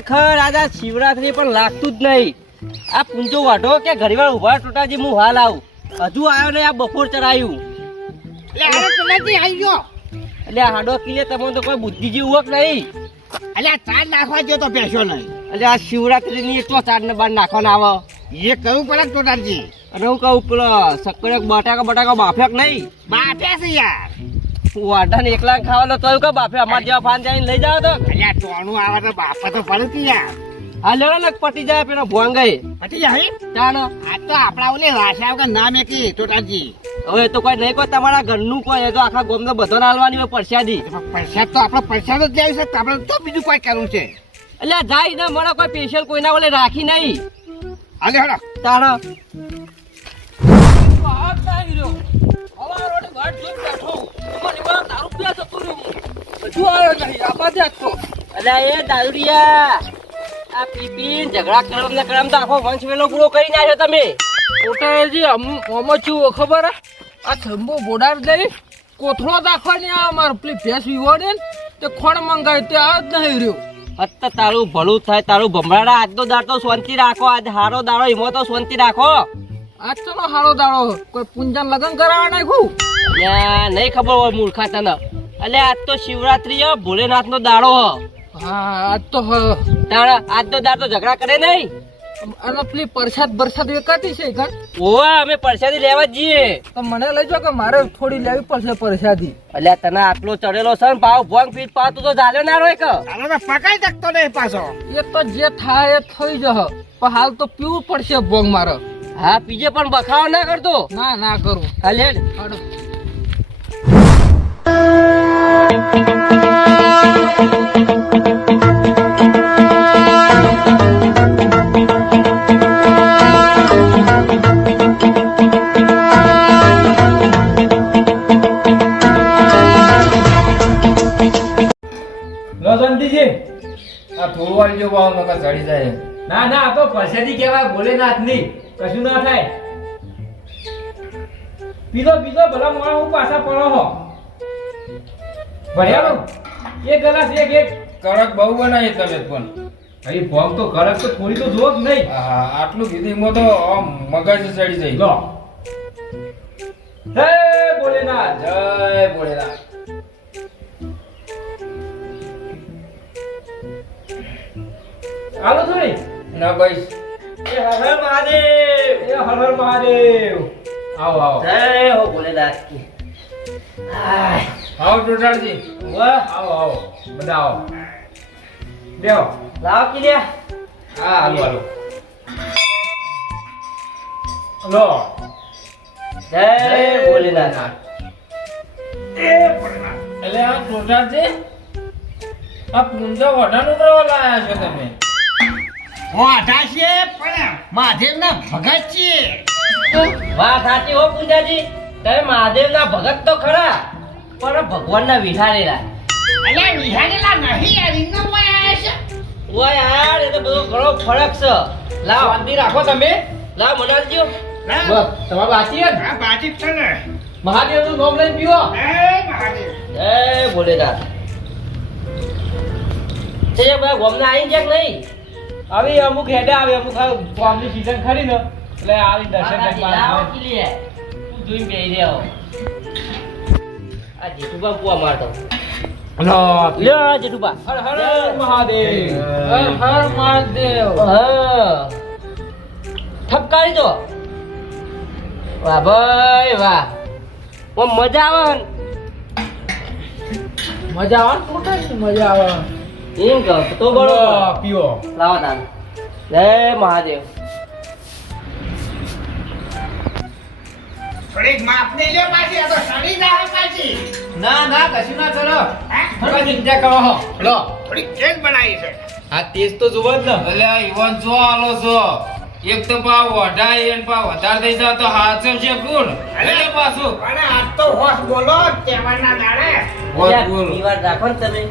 ખરેખર આજે શિવરાત્રી પણ લાગતું જ નહીં. આ પૂંજો વાઢો કે ઘડીવાર ઊભા ટોટાજી હું હાલ આવું. હજુ આવ્યો નહીં આ બપોર ચડાયું. એટલે એટલે હાડો કિલે તમે તો કોઈ બુદ્ધિ જેવું હોક નહીં એટલે ચાર નાખવા જો તો પેશો નહીં. એટલે આ શિવરાત્રીની ની તો ચાર ને બાર નાખવાના આવો. એ કહ્યું પડે ટોટાજી અને હું કહું પેલો સક્કર બટાકા બટાકા બાફેક નહીં. બાફે છે યાર. વાઢા ને એકલા ખાવાનો તો કે બાપે અમાર જેવા ફાન જઈને લઈ જાવ તો. અલ્યા ટોણું આવે તો બાપા તો પડતી યાર. હા લેડો ને પટી જાય પેલો ભોંગાઈ. પટી જાય તાણ. આ તો આપણા ઓલે રાશા કે નામ એકી ટોટાજી. હવે તો કોઈ નહીં કોઈ તમારા ઘરનું કોઈ એ તો આખા ગોમને બધો નાલવાની હોય પરસાદી. પરસાદ તો આપણે પરસાદ જ જાય છે આપણે તો બીજું કોઈ કરવું છે? એટલે જાય ને મને કોઈ સ્પેશિયલ કોઈના ઓલે રાખી નહીં. હાલે હડો તાણ. એ દારૂડિયા. આ પી પી ઝઘડા કરમ ને કરમ તો આખો વંશ વેલો પૂરો કરી નાખ્યો તમે. ઓટાજી આમાં છું ખબર? આ થંભો બોડાર દઈ કોથળો દાખવાની આ મારો પેલી ભેંસ વિવાડે ને તે ખોણ મંગાવી તે આ જ નહીં રહ્યો. અત્યારે તારું ભલું થાય તારું ભમરાડા આજનો દાડો તો શાંતિ રાખો આજ હારો દાડો એમાં તો શાંતિ રાખો. આજ તો હારો દાડો કોઈ પૂંજન લગ્ન કરાવવા નાખ્યું? નહીં ખબર હોય મૂર્ખા તને એટલે આજ તો શિવરાત્રી હે ભોલેનાથ નો દાડો હ. હા આજ તો હ- તાણ આજનો દાડો ઝઘડા કરે નહીં? અને પેલી પરસાદ બરસાદ વેકાતી છે ઓવા અમે પરસાદી લેવા જઈએ. તો મને લઈ કે મારે થોડી લેવી પડશે પરસાદી. અલ્યા તને આટલો ચડેલો છે ને ભાવ ભોંગ પીટ પાતું તો ચાલ્યો ના રોય કે? હાલો તો પકાઈ શકતો નહીં પાછો. એ તો જે થાય એ થઈ જશે. પણ હાલ તો પીવું પડશે ભોંગ મારો. હા પીજે પણ બખાવ ના કરતો. ના ના કરું. હા લે હાડો. આ થોડું વાર જો ચડી જાય ના ના આ તો પરસેદી કહેવાય ભોલેનાથની કશું ના થાય. પીધો પીધો ભલા મોડા હું પાછા પડો હો. ભર્યા એક ગ્લાસ એક એક. કડક બહુ બનાવી તમે પણ. અહીં ભોગ તો કડક તો થોડી તો જોત નહીં. આટલું આટલું કીધું તો મગજ ચડી જાય. લો. હે ભોલેનાથ જય ભોળેનાથ હાલો થોડી. ના ભાઈ એ હર હર મહાદેવ એ હર હર મહાદેવ. આવો આવો. જય હો ભોલેનાથ કી. આવો ટોટાળજી વાહ. આવો આવો. બધા આવો. બેહો. લાવ કીધ્યા હા હાલો હાલો. લો. જય ભોલેનાથ. એટલે આ ટોટાળજી આ પૂંજા વઢાનું કરવા લાયા છો તમે? વાઢા છે પણ મહાદેવના ભગત છીએ. વાહ સાચી હો પૂજાજી. તમે મહાદેવના ભગત તો ખરા પણ ભગવાનના વિહારેલા. અલ્યા નિહાળેલા નહીં યાર ઇન્નો મોય આયા છે. ઓય યાર એ તો બધો ઘણો ફરક છે. લાવ. શાંતિ રાખો તમે. લાવ મનાલજો ના બસ તમારે આ છે ને. મહાદેવનું નામ લઈને એ મહાદેવ. બધા ગોમને આવી જાય નહીં? આવી અમુક હેડે આવે અમુક ફોર્મની સીઝન ખરી ને. એટલે આવી દર્શન લાવ બે રહ્યો આ જેઠુબા કુવા મારતો. લ્યો જેઠુબા. હર હર મહાદેવ. હર હર મહાદેવ. ઠપકારી દો. વાહ ભાઈ વાહ. ઓ મજા આવે મજા આવે? ને ટોટાજી મજા આવે? એમ કહો તો લો, પીઓ. લાવો તાન જય મહાદેવ. થોડીક માફ દે લ્યો પાછી આ તો સડી જાય પાછી. ના ના કશું ના ચલો. હે? થોડા ચિંતા કરો હો. લો. થોડી તેજ બનાવી છે. આ તેજ તો જુઓ જ ને. એટલે આ ઈવન જો આલો જો. એક તો પા વઢા એન પા વધાર થઈ જાય તો હાચવ છે કોણ એટલે પાછું. અને આ તો હોસ બોલો તહેવારના દાડે. બોલ યાર, બોલ. ઈ રાખો ને તમે.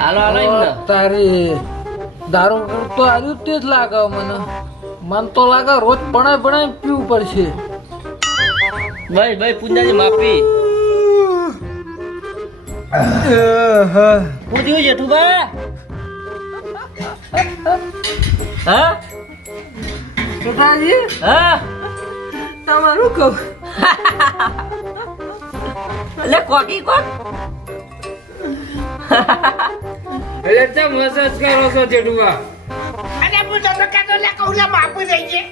હાલો હાલો એમ તારી દારૂ તો આવ્યું તે જ લાગે મને. મન તો લાગે રોજ ભણાય ભણાય પીવું પડશે. ભાઈ ભાઈ પૂંજાજી માફી. હું થયું જેઠુબા હા? છોટાજી હા? તમારું કહું. એટલે કોકી કોક? એટલે ચમ મસાજ કરો છો જેઠુબા અને હું તો કાતો લે કહું લે બાપુ રહી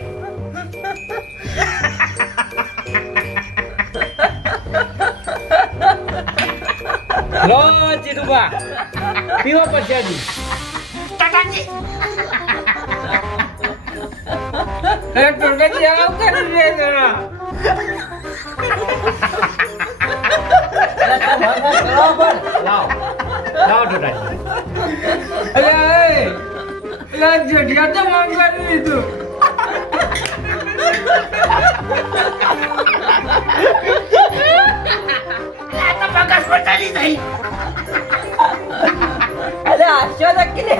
લો જેઠુબા પીવો પરસાદી ટાટાજી અરે ટોટાજી આવ કરી રે જરા લાવ લાવ ટોટાજી અરે એ અરે જેઠિયા તો માંગ કરી લીધું અરે હાસ્યો નક્કી ને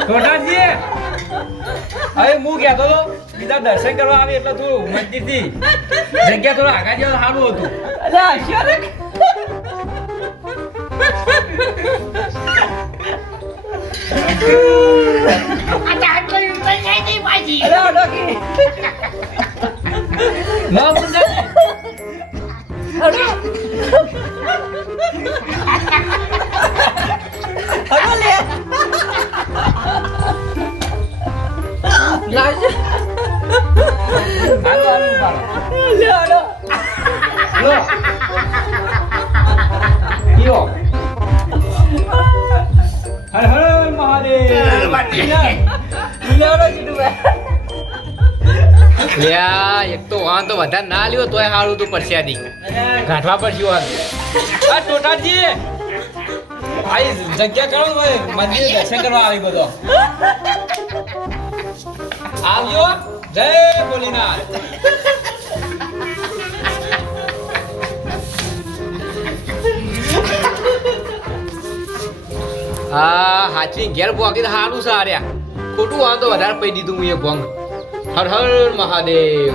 ટોટાજી હવે હું કહેતો તો બીજા દર્શન કરવા આવે એટલે તું મંદિરથી. જગ્યા થોડા આગળ જેવું સારું હતું. અરે હાસ્યો નક્કી આ તો આટલો ઉપર વધારે ના લ્યો તોય સારું તું પરસ્યાદી ગાંઠવા પડશે આ ટોટાજી! આઈ જગ્યા કરો ભાઈ. મંદિર દર્શન કરવા આવી બધો. આવ્યો? જય ભોલીનાથ. હા હાચી ઘેર પોકી તો સારું છે આર્યા ખોટું વાંધો વધારે પઈ દીધું હું એ ભંગ. હર હર મહાદેવ.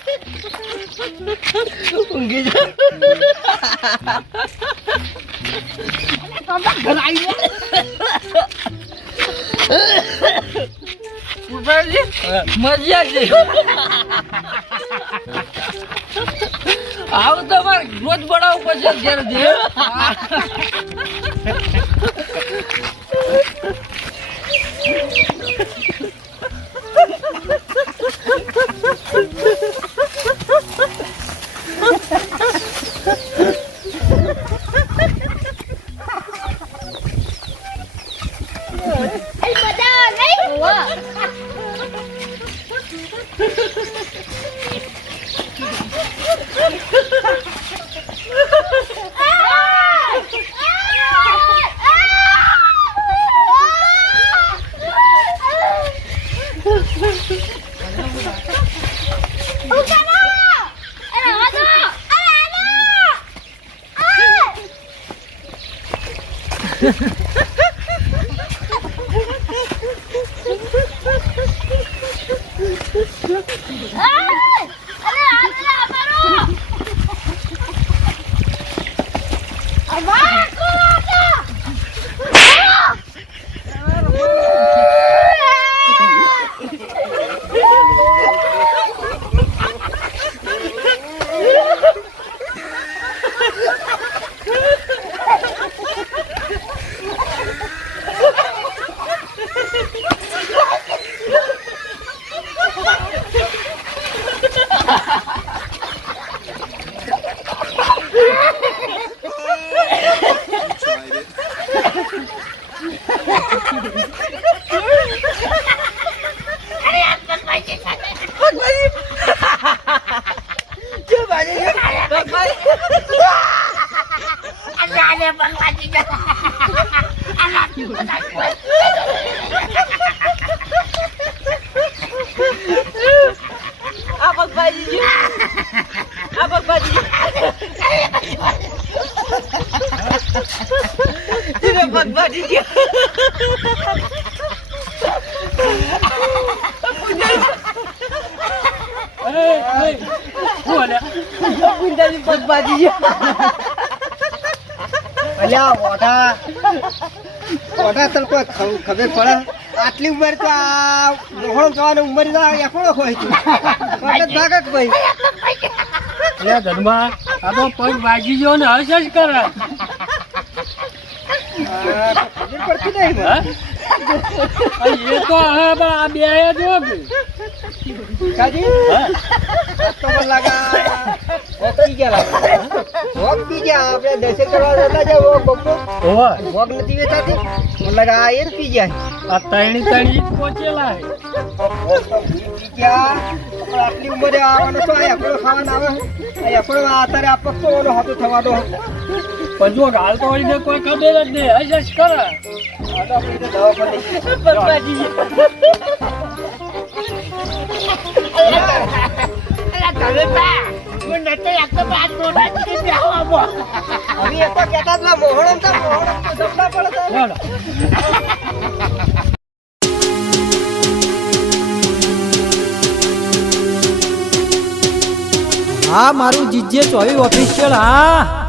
ઊંઘી જા. ઘર આવી મજા છે આવું તમારે રોજ બનાવવું અને ભગવાનની જય આ લાગ્યું આ ભગવાનજી આ ભગવાનજી જીને ભગવાનજી અરે અરે ઓલા ભગવાનજી અલ્યા ઓઢા. ઓઢા તને કોઈ ખબર પડે? આટલી ઉંમર તો આ મોહણ થવાની ઉંમર ના એકડો હોય છે. વખત ભાગત ભાઈ. અલ્યા ધર્મા આ તો પગ વાગી ગયો ને હસ જ કરે. આ તો ખબર પડતી નહીં? એ તો હા બા આ બે જો કાજી? તો લાગે પી ગયા વોક પી ગયા. આપણે દર્શન કરવા જતા જાય વોક બપો વોક નથી વેચાતી? મને આ એ પી ગયા આ તણી તણી પહોંચેલા હે. પી ગયા. આટલી ઉંમરે આવવાનો તો આ એપડો ખાવાનો આવે આ એપડો અત્યારે આ પક્કો ઓલો હતો થવાનો પણ જો ગાલ તો વળી કોઈ ખબર જ નહીં. તો આપણે તો દવા પર લઈ પગભાજી ગયો હવે એ તો કહેતા જ મોહણમ તો મોહણમ તો પડે હા મારું જીજે ચોવી ઓફિશિયલ હા.